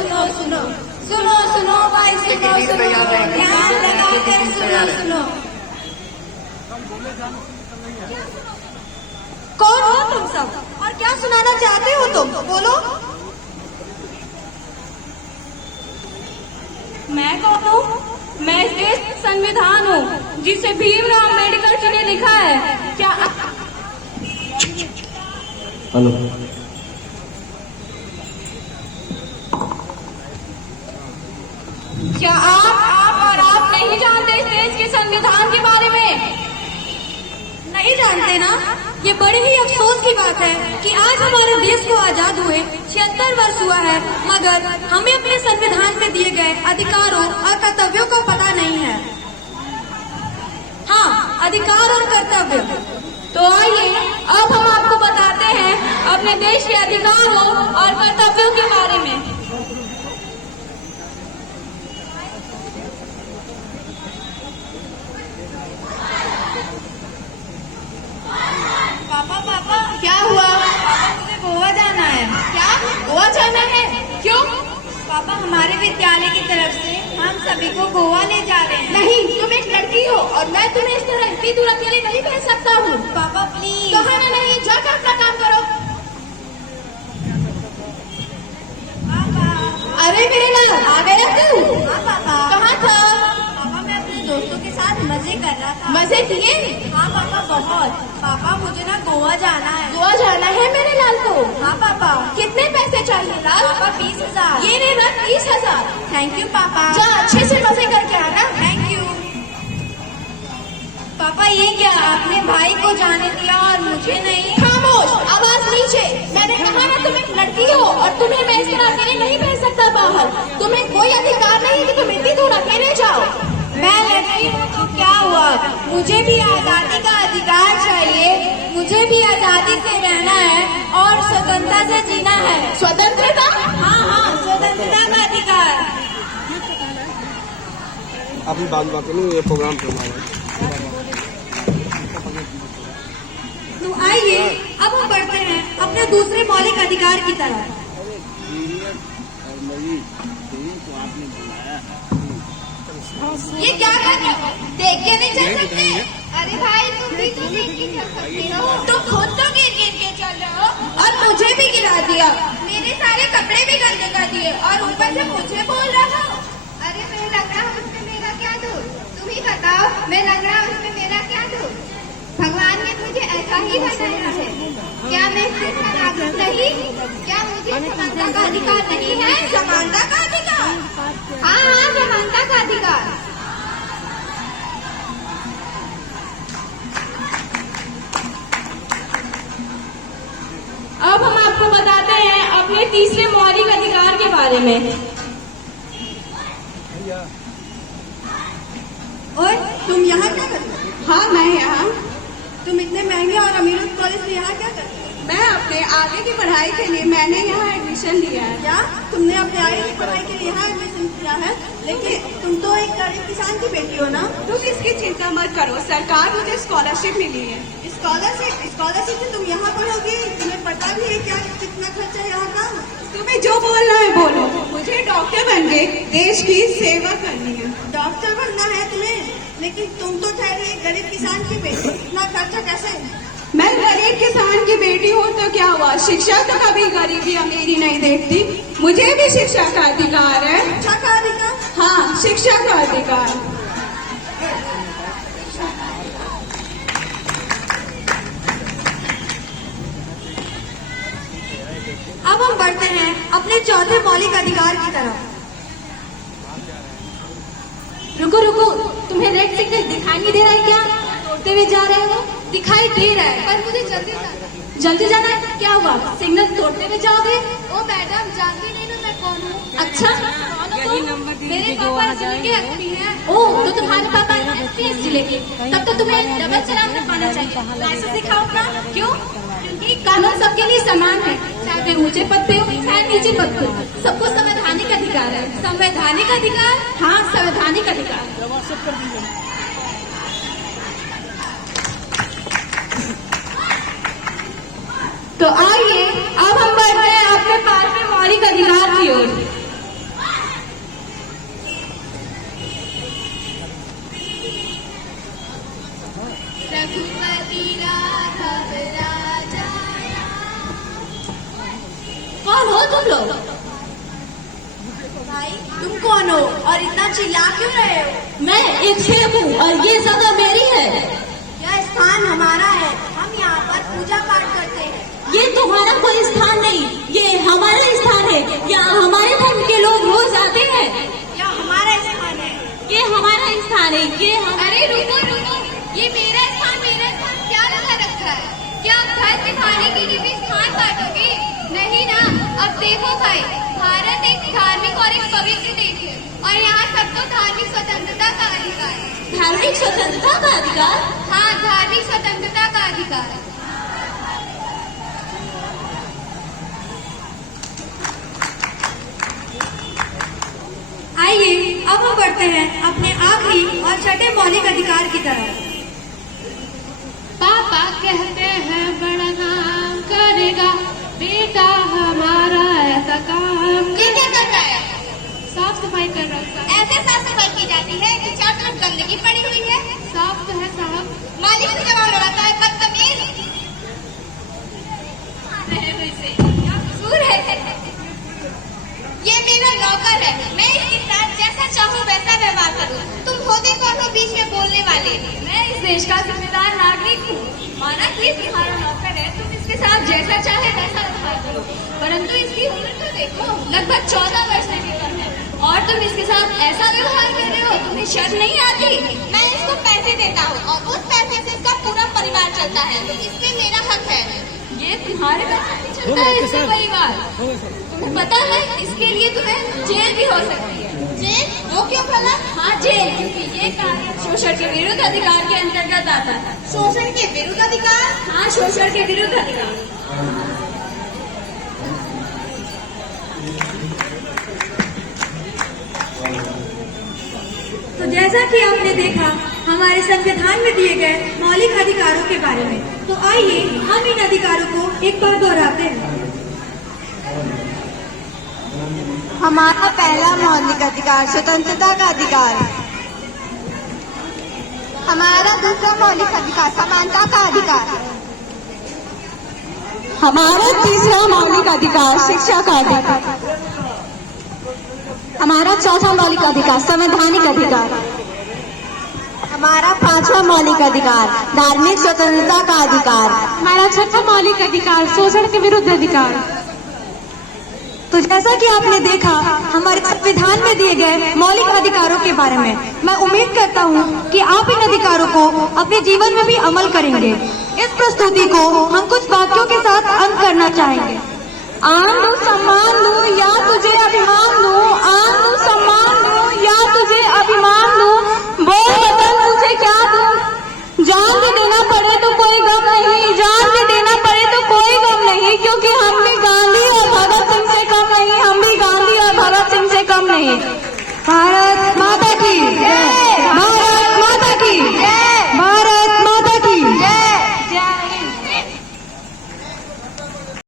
सुनो सुनो सुनो सुनो भाई, सुनो सुनो, ध्यान लगाकर सुनो सुनो। कौन हो तुम सब और क्या सुनाना चाहते हो तुम, बोलो। मैं कौन हूँ? मैं इस देश का संविधान हूँ जिसे भीमराव अम्बेडकर जी ने लिखा है। क्या हेलो, क्या आप नहीं जानते इस देश के संविधान के बारे में? नहीं जानते ना? ये बड़े ही अफसोस की बात है कि आज हमारे देश को आजाद हुए 76 वर्ष हुआ है, मगर हमें अपने संविधान में दिए गए अधिकारों और कर्तव्यों का पता नहीं है। हाँ, अधिकार और कर्तव्य। तो आइए अब हम आपको बताते हैं अपने देश के अधिकारों और कर्तव्यों के बारे में। पापा पापा, क्या हुआ? पापा, मुझे गोवा जाना है। क्या? गोवा जाना है? क्यों? पापा, हमारे विद्यालय की तरफ से हम सभी को गोवा ले जा रहे हैं। नहीं, तुम एक लड़की हो और मैं तुम्हें इस तरह इतनी दूर अकेले नहीं भेज सकता हूँ। पापा प्लीज। कहा ना नहीं, जाकर अपना काम करो। पापा। अरे मेरे लाल, आ गया तू? हाँ पापा। कहाँ था? पापा, मैं अपने दोस्तों के साथ मजे कर रहा था। मजे किए? हाँ पापा, बहुत। पापा, मुझे ना गोवा जाना है। गोवा जाना है मेरे लाल को? हाँ पापा। कितने पैसे चाहिए लाल? पापा 20,000। ये ले रहा 30,000। थैंक यू पापा। जा अच्छे से मजे करके आना। थैंक यू पापा। ये क्या, आपने भाई को जाने दिया और मुझे नहीं? खामोश, आवाज नीचे। मैंने कहा ना तुम एक लड़की हो और तुम्हें मैं इस तरह अकेले नहीं भेज सकता बाहर। तुम्हें कोई अधिकार नहीं कि तुम इतनी दूर अकेले जाओ। मैं लड़की हूँ तो क्या हुआ? मुझे भी आजादी का अधिकार चाहिए। मुझे भी आजादी से रहना है और स्वतंत्रता से जीना है। स्वतंत्रता? हाँ हाँ, स्वतंत्रता का अधिकार। अभी बात नहीं, ये प्रोग्राम करना है। तो आइए अब हम बढ़ते हैं अपने दूसरे मौलिक अधिकार की तरफ। ये क्या कर रहे हो? देख के नहीं चल सकते? अरे भाई, तुम भी तो देख के चल सकते हो। तुम खुद तो गिर गिर के चल रहे हो और मुझे भी गिरा दिया। मेरे सारे कपड़े भी गंदे कर दिए और ऊपर से मुझे बोल रहा हो। अरे मैं लग रहा उसमें मेरा क्या दोष? तुम ही बताओ, मैं लग रहा उसमें मेरा क्या दोष? भगवान ने मुझे ऐसा ही बनाया है। क्या मैं सिर्फ नागरिक नहीं? क्या मुझे समानता का अधिकार नहीं है? समानता का अधिकार? हाँ हाँ, समानता का अधिकार। अब हम आपको बताते हैं अपने तीसरे मौलिक अधिकार के बारे में। ओए, तुम यहाँ क्या कर रहे हो? हाँ, मैं यहाँ। तुम इतने महंगे और अमीर कॉलेज से यहाँ क्या कर रहे हो? मैं अपने आगे की पढ़ाई के लिए मैंने यहाँ एडमिशन लिया है। क्या तुमने अपने आगे की पढ़ाई के लिए यहाँ एडमिशन किया है? लेकिन तुम तो एक गरीब किसान की बेटी हो ना? तुम इसकी चिंता मत करो, सरकार मुझे स्कॉलरशिप मिली है। स्कॉलरशिप से तुम यहाँ पढ़ोगी? तुम्हें पता भी है क्या कितना खर्चा है यहाँ का? तुम्हें जो बोलना है बोलो। मुझे डॉक्टर बन के देश की सेवा करनी है। डॉक्टर बनना है तुम्हें? लेकिन तुम तो ठहरी एक गरीब किसान की बेटी, इतना खर्चा कैसे? मैं गरीब किसान की बेटी हूँ तो क्या हुआ? शिक्षा तो कभी गरीबी अमीरी नहीं देखती। मुझे भी शिक्षा का अधिकार है। शिक्षा का अधिकार? हाँ, शिक्षा का अधिकार। अब हम बढ़ते हैं अपने चौथे मौलिक अधिकार की तरफ। रुको रुको, तुम्हें रेड सिग्नल दिखाई नहीं दे रहा है क्या? तोड़ते हुए जा रहे हो? दिखाई दे रहा है, पर मुझे जल्दी जाना है। जल्दी जाना है? क्या हुआ, सिग्नल तोड़ते हुए जाओगे? ओ मैडम, जानती नहीं ना मैं कौन हूँ? अच्छा, मेरे पापा जिले के एसपी हैं। ओह, तो तुम्हारे पापा एसपी इस जिले के, तब तो तुम्हें डबल चलान रखवाना चाहिए। लाइसेंस दिखाओ अपना। क्यों? क्योंकि कानून सबके लिए समान है, चाहे वे ऊंचे पद पे हो चाहे नीचे पद पे हो। सबको संवैधानिक अधिकार है। संवैधानिक अधिकार? हाँ, संवैधानिक अधिकार। तो आइए अब हम बढ़ते हैं अपने पांचवें मौलिक अधिकार की ओर। तुम लोग? भाई तुम कौन हो और इतना चिल्ला क्यों रहे हो? मैं एक सेब हूँ और ये जगह मेरी है। यह स्थान हमारा है, हम यहाँ पर पूजा पाठ करते हैं। ये तुम्हारा कोई स्थान नहीं, ये हमारा स्थान है। यहाँ हमारे धर्म के लोग रोज आते हैं। यह हमारा स्थान है। ये हमारा स्थान है, ये अरे रुको रुको, ये मेरा स्थान क्या लगा रखा है? क्या आप धर्म दिखाने के लिए भी स्थान बांटोगे? नहीं ना। अब देखो भाई, भारत एक धार्मिक और एक पवित्र देश है और यहाँ सबको धार्मिक स्वतंत्रता का अधिकार है। धार्मिक स्वतंत्रता का अधिकार? हाँ, धार्मिक स्वतंत्रता का अधिकार। आइए अब हम बढ़ते हैं अपने आखिरी और छठे मौलिक अधिकार की तरफ। पापा कहते हैं बड़ा नाम करेगा बेटा हमारा ऐसा काम। ये क्या कर रहा है? साफ सफाई कर रहा है। ऐसे साफ सफाई की जाती है कि चारों तरफ गंदगी पड़ी हुई है। साफ तो है साहब। मालिक से जवाब लगाता है बदतमीज। क्या कसूर है? ये मेरा नौकर है, मैं इसके साथ जैसा चाहूँ वैसा व्यवहार करूँ। तुम होते कौन हो बीच में बोलने वाले? मैं इस देश का जिम्मेदार नागरिक हूँ। माना कि तुम्हारा नौकर है, तुम इसके साथ जैसा चाहे वैसा व्यवहार करो, परंतु इसकी उम्र तो देखो, लगभग 14 वर्ष की कम है और तुम इसके साथ ऐसा व्यवहार कर रहे हो, तुम्हें शर्म नहीं आती? मैं इसको पैसे देता हूँ और उस पैसे से इसका पूरा परिवार चलता है, तो इसमें मेरा हक है। ये तुम्हारे पैसे से चलता है इसका परिवार? तुम्हें पता है इसके लिए तुम्हें जेल भी हो सकती है। जेल? वो क्यों भला? हाँ जेल, क्योंकि ये कार्य शोषण के विरुद्ध अधिकार के अंतर्गत आता है। शोषण के विरुद्ध अधिकार? हाँ, शोषण के विरुद्ध अधिकार। तो जैसा कि आपने देखा हमारे संविधान में दिए गए मौलिक अधिकारों के बारे में, तो आइए हम इन अधिकारों को एक बार दोहराते हैं। हमारा पहला मौलिक अधिकार स्वतंत्रता का अधिकार। हमारा दूसरा मौलिक अधिकार समानता का अधिकार। हमारा तीसरा मौलिक अधिकार शिक्षा का अधिकार। हमारा चौथा मौलिक अधिकार संवैधानिक अधिकार। हमारा पांचवा मौलिक अधिकार धार्मिक स्वतंत्रता का अधिकार। हमारा छठा मौलिक अधिकार शोषण के विरुद्ध अधिकार। तो जैसा कि आपने देखा हमारे संविधान में दिए गए मौलिक अधिकारों के बारे में, मैं उम्मीद करता हूँ कि आप इन अधिकारों को अपने जीवन में भी अमल करेंगे। इस प्रस्तुति को हम कुछ वाक्यों के साथ अंत करना चाहेंगे। आन दूं सम्मान दूं या तुझे अभिमान दूं, आन दूं सम्मान दूं या तुझे अभिमान दूं, बोल बदल तुझे क्या दूं, जान भी देना पड़े तो कोई गम नहीं, जान भी देना पड़े तो कोई गम नहीं, क्योंकि हम भी गांधी और भगत सिंह से कम नहीं, हम भी गांधी और भगत सिंह से कम नहीं। भारत